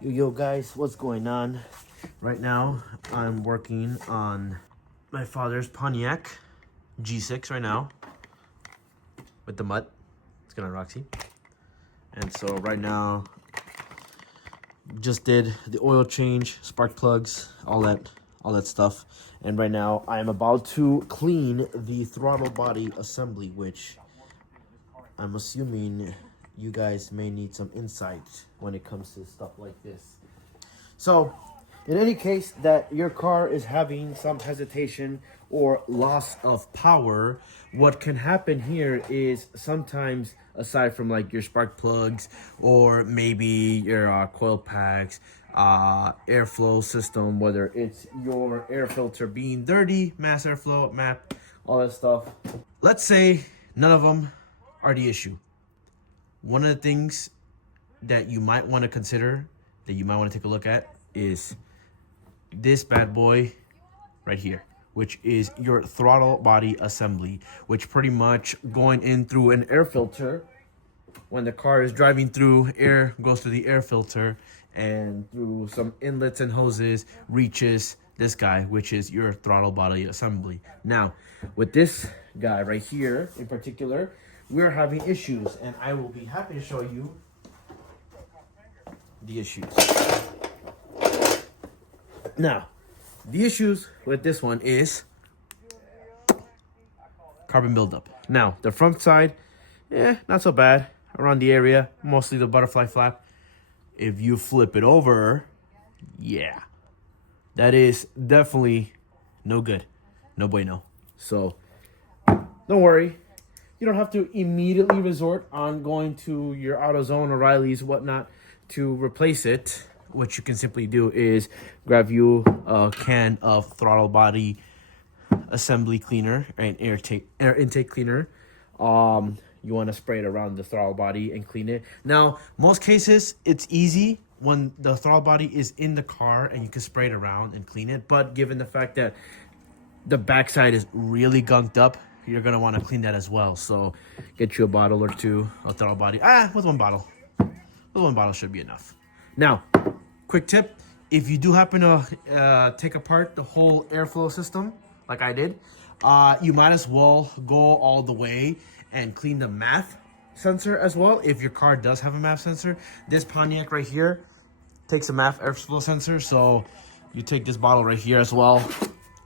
Yo guys, what's going on? Right now, I'm working on my father's Pontiac G6 right now with the mud. It's gonna Roxy. And so right now, just did the oil change, spark plugs, all that stuff. And right now, I'm about to clean the throttle body assembly, which I'm assuming you guys may need some insight when it comes to stuff like this. So, in any case that your car is having some hesitation or loss of power, what can happen here is sometimes, aside from like your spark plugs or maybe your coil packs, airflow system, whether it's your air filter being dirty, mass airflow, MAF, all that stuff. Let's say none of them are the issue. One of the things that you might want to consider, that you might want to take a look at, is this bad boy right here, which is your throttle body assembly, which pretty much going in through an air filter. When the car is driving through, air goes through the air filter and through some inlets and hoses reaches this guy, which is your throttle body assembly. Now, with this guy right here in particular, we're having issues, and I will be happy to show you the issues. Now, the issues with this one is carbon buildup. Now, the front side, not so bad. Around the area, mostly the butterfly flap. If you flip it over, yeah, that is definitely no good. No bueno. So, don't worry. You don't have to immediately resort on going to your AutoZone, O'Reilly's, whatnot, to replace it. What you can simply do is grab you a can of throttle body assembly cleaner and air intake cleaner. You want to spray it around the throttle body and clean it. Now, most cases, it's easy when the throttle body is in the car and you can spray it around and clean it. But given the fact that the backside is really gunked up, you're going to want to clean that as well. So get you a bottle or two of throttle body. With one bottle. With one bottle should be enough. Now, quick tip. If you do happen to take apart the whole airflow system, like I did, you might as well go all the way and clean the MAF sensor as well. If your car does have a MAF sensor, this Pontiac right here takes a MAF airflow sensor. So you take this bottle right here as well,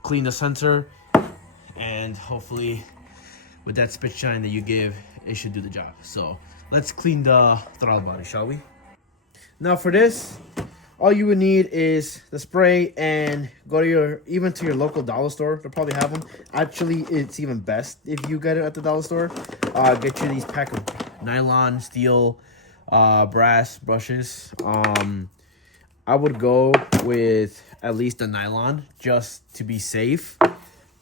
clean the sensor, and hopefully with that spit shine that you give, it should do the job. So let's clean the throttle body, shall we? Now for this, all you would need is the spray and go to your local dollar store. They'll probably have them. Actually, it's even best if you get it at the dollar store. Get you these pack of nylon, steel, brass brushes. I would go with at least a nylon just to be safe.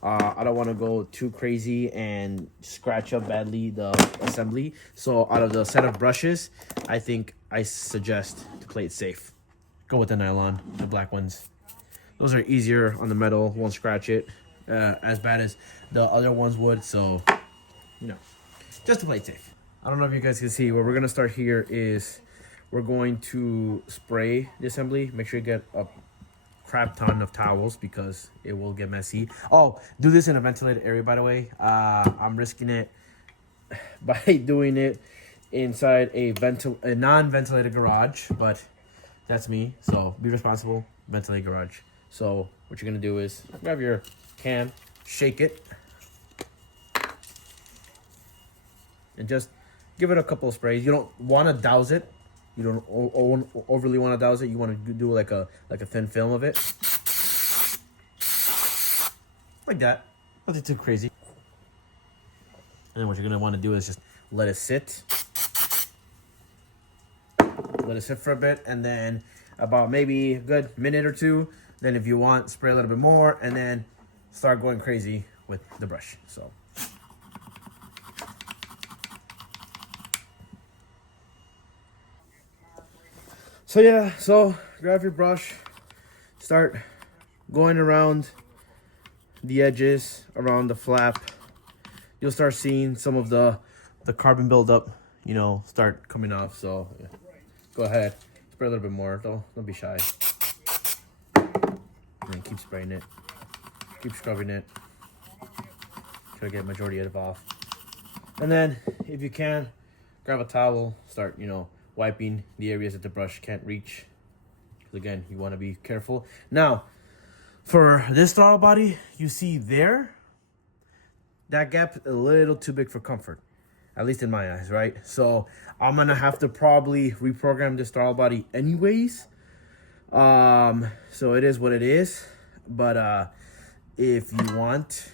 I don't want to go too crazy and scratch up badly the assembly. So out of the set of brushes, I think I suggest to play it safe. Go with the nylon, the black ones. Those are easier on the metal, won't scratch it as bad as the other ones would. So, just to play it safe. I don't know if you guys can see, what we're going to start here is we're going to spray the assembly. Make sure you get a crap ton of towels because it will get messy. Oh, do this in a ventilated area, by the way. I'm risking it by doing it inside a non-ventilated garage, but that's me. So be responsible, ventilated garage. So what you're gonna do is grab your can, shake it, and just give it a couple of sprays. You don't want to douse it. You don't overly want to douse it. You want to do like a thin film of it, like that. Nothing too crazy. And then what you're gonna want to do is just let it sit. Let it sit for a bit, and then about maybe a good minute or two. Then if you want, spray a little bit more, and then start going crazy with the brush. So grab your brush, start going around the edges, around the flap. You'll start seeing some of the carbon buildup, start coming off. So go ahead, spray a little bit more. Don't be shy. And then keep spraying it. Keep scrubbing it. Try to get majority of it off. And then, if you can, grab a towel. Start, wiping the areas that the brush can't reach. Because again, you want to be careful. Now, for this throttle body, you see there, that gap is a little too big for comfort. At least in my eyes, right? So I'm gonna have to probably reprogram this throttle body anyways. So it is what it is. But if you want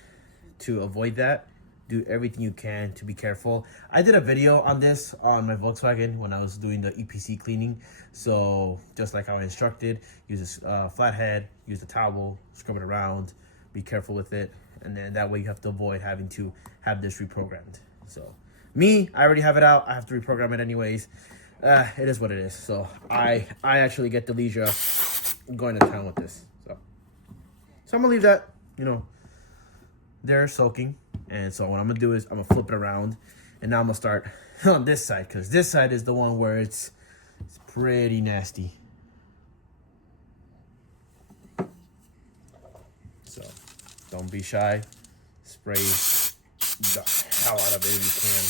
to avoid that, do everything you can to be careful. I did a video on this on my Volkswagen when I was doing the EPC cleaning. So just like how I instructed, use a flathead, use a towel, scrub it around, be careful with it. And then that way you have to avoid having to have this reprogrammed. So me, I already have it out. I have to reprogram it anyways. It is what it is. So I actually get the leisure going to town with this. So I'm gonna leave that, there soaking. And so what I'm gonna do is I'm gonna flip it around, and now I'm gonna start on this side, because this side is the one where it's pretty nasty. So don't be shy. Spray the hell out of it if you can.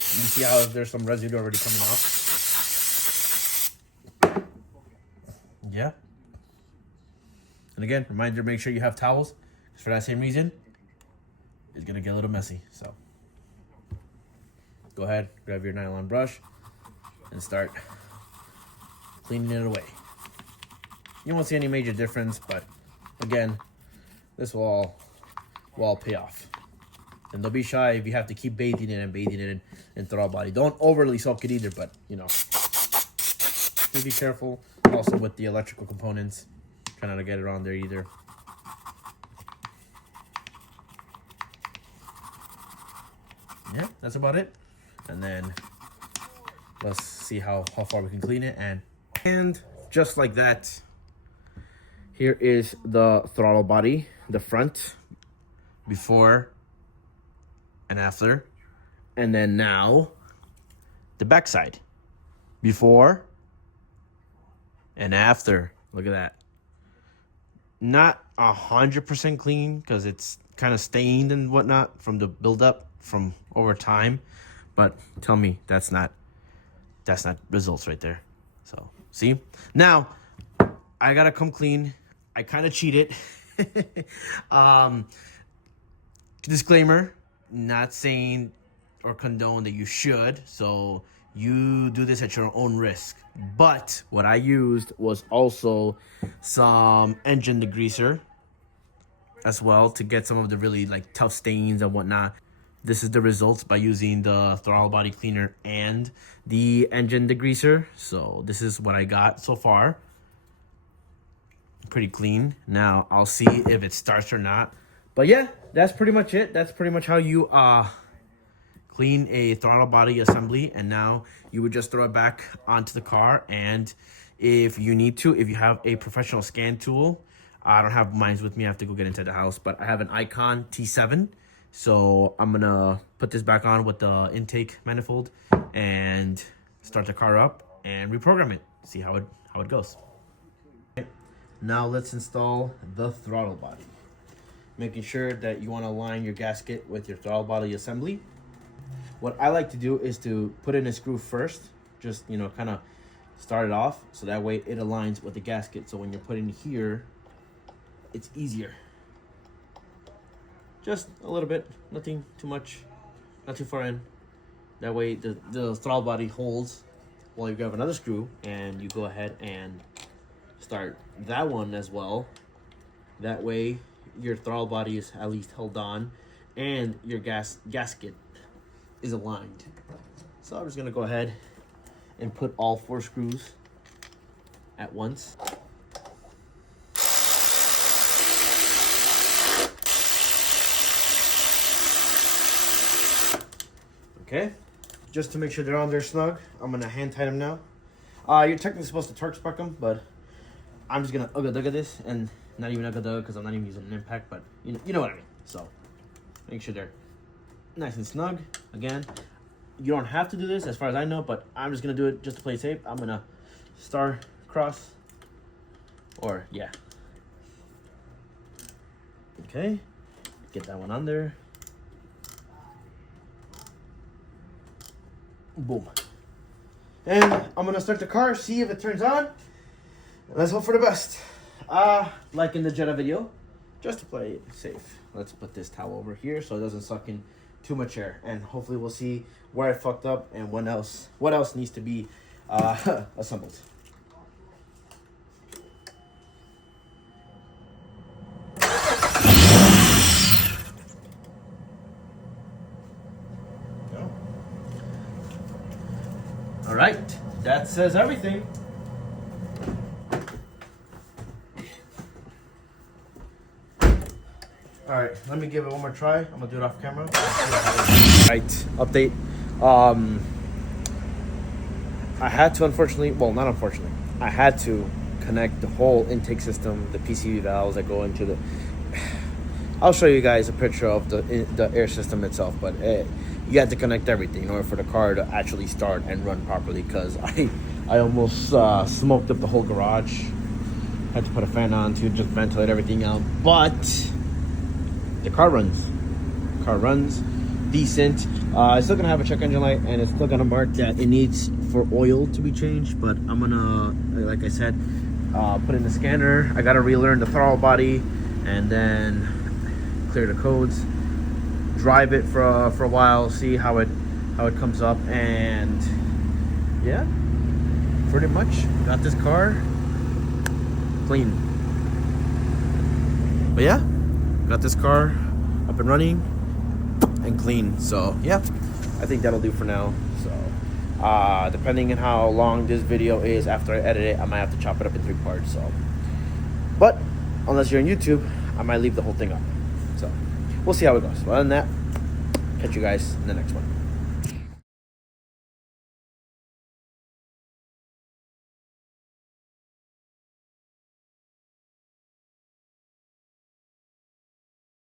You see how there's some residue already coming off? Yeah. And again, reminder, make sure you have towels, because for that same reason, it's gonna get a little messy. So go ahead, grab your nylon brush and start cleaning it away. You won't see any major difference, but again, this will all pay off. And don't be shy if you have to keep bathing it in throttle body. Don't overly soak it either, but just be careful also with the electrical components. Try not to get it on there either. Yeah, that's about it. And then let's see how far we can clean it. And just like that, here is the throttle body, the front, before and after. And then now the back side, before and after. Look at that. Not 100% clean, because it's kind of stained and whatnot from the buildup from over time, but tell me that's not results right there. So see, now I gotta come clean. I kind of cheated. Disclaimer, not saying or condone that you should, so you do this at your own risk. But what I used was also some engine degreaser as well, to get some of the really tough stains and whatnot. This is the results by using the throttle body cleaner and the engine degreaser. So this is what I got so far. Pretty clean. Now I'll see if it starts or not. But yeah, that's pretty much it. That's pretty much how you clean a throttle body assembly. And now you would just throw it back onto the car. And if you need to, if you have a professional scan tool, I don't have mine with me. I have to go get inside the house. But I have an Icon T7. So I'm gonna put this back on with the intake manifold and start the car up and reprogram it. See how it goes. Now let's install the throttle body. Making sure that you want to align your gasket with your throttle body assembly. What I like to do is to put in a screw first, just kind of start it off, so that way it aligns with the gasket. So when you're putting here, it's easier. Just a little bit, nothing too much, not too far in. That way the throttle body holds while you grab another screw and you go ahead and start that one as well. That way your throttle body is at least held on and your gasket is aligned. So I'm just gonna go ahead and put all 4 screws at once. Okay, just to make sure they're on there snug, I'm gonna hand tighten them now. You're technically supposed to torque spark them, but I'm just gonna ugga-dugga this, and not even ugga-dugga because I'm not even using an impact, but you know what I mean. So make sure they're nice and snug. Again, you don't have to do this as far as I know, but I'm just gonna do it just to play safe. I'm gonna star cross, or yeah. Okay, get that one on there. Boom. And I'm gonna start the car, see if it turns on. Let's hope for the best. Like in the Jetta video, just to play it safe, let's put this towel over here so it doesn't suck in too much air, and hopefully we'll see where I fucked up and what else needs to be assembled. All right, that says everything. All right, let me give it one more try. I'm gonna do it off camera. Right, update. I had to, unfortunately, well, not unfortunately, I had to connect the whole intake system, the PCV valves that go into the. I'll show you guys a picture of the air system itself, but you had to connect everything in order for the car to actually start and run properly. Because I almost smoked up the whole garage. Had to put a fan on to just ventilate everything out, but the car runs. Car runs decent. It's still gonna have a check engine light, and it's still gonna mark that it needs for oil to be changed. But I'm gonna, like I said, put in the scanner. I gotta relearn the throttle body, and then clear the codes, drive it for a while, see how it comes up, and yeah, pretty much got this car clean. But yeah, got this car up and running and clean. So yeah, I think that'll do for now. So depending on how long this video is after I edit it, I might have to chop it up in 3 parts. So, but unless you're on YouTube, I might leave the whole thing up. So we'll see how it goes. But other than that, catch you guys in the next one.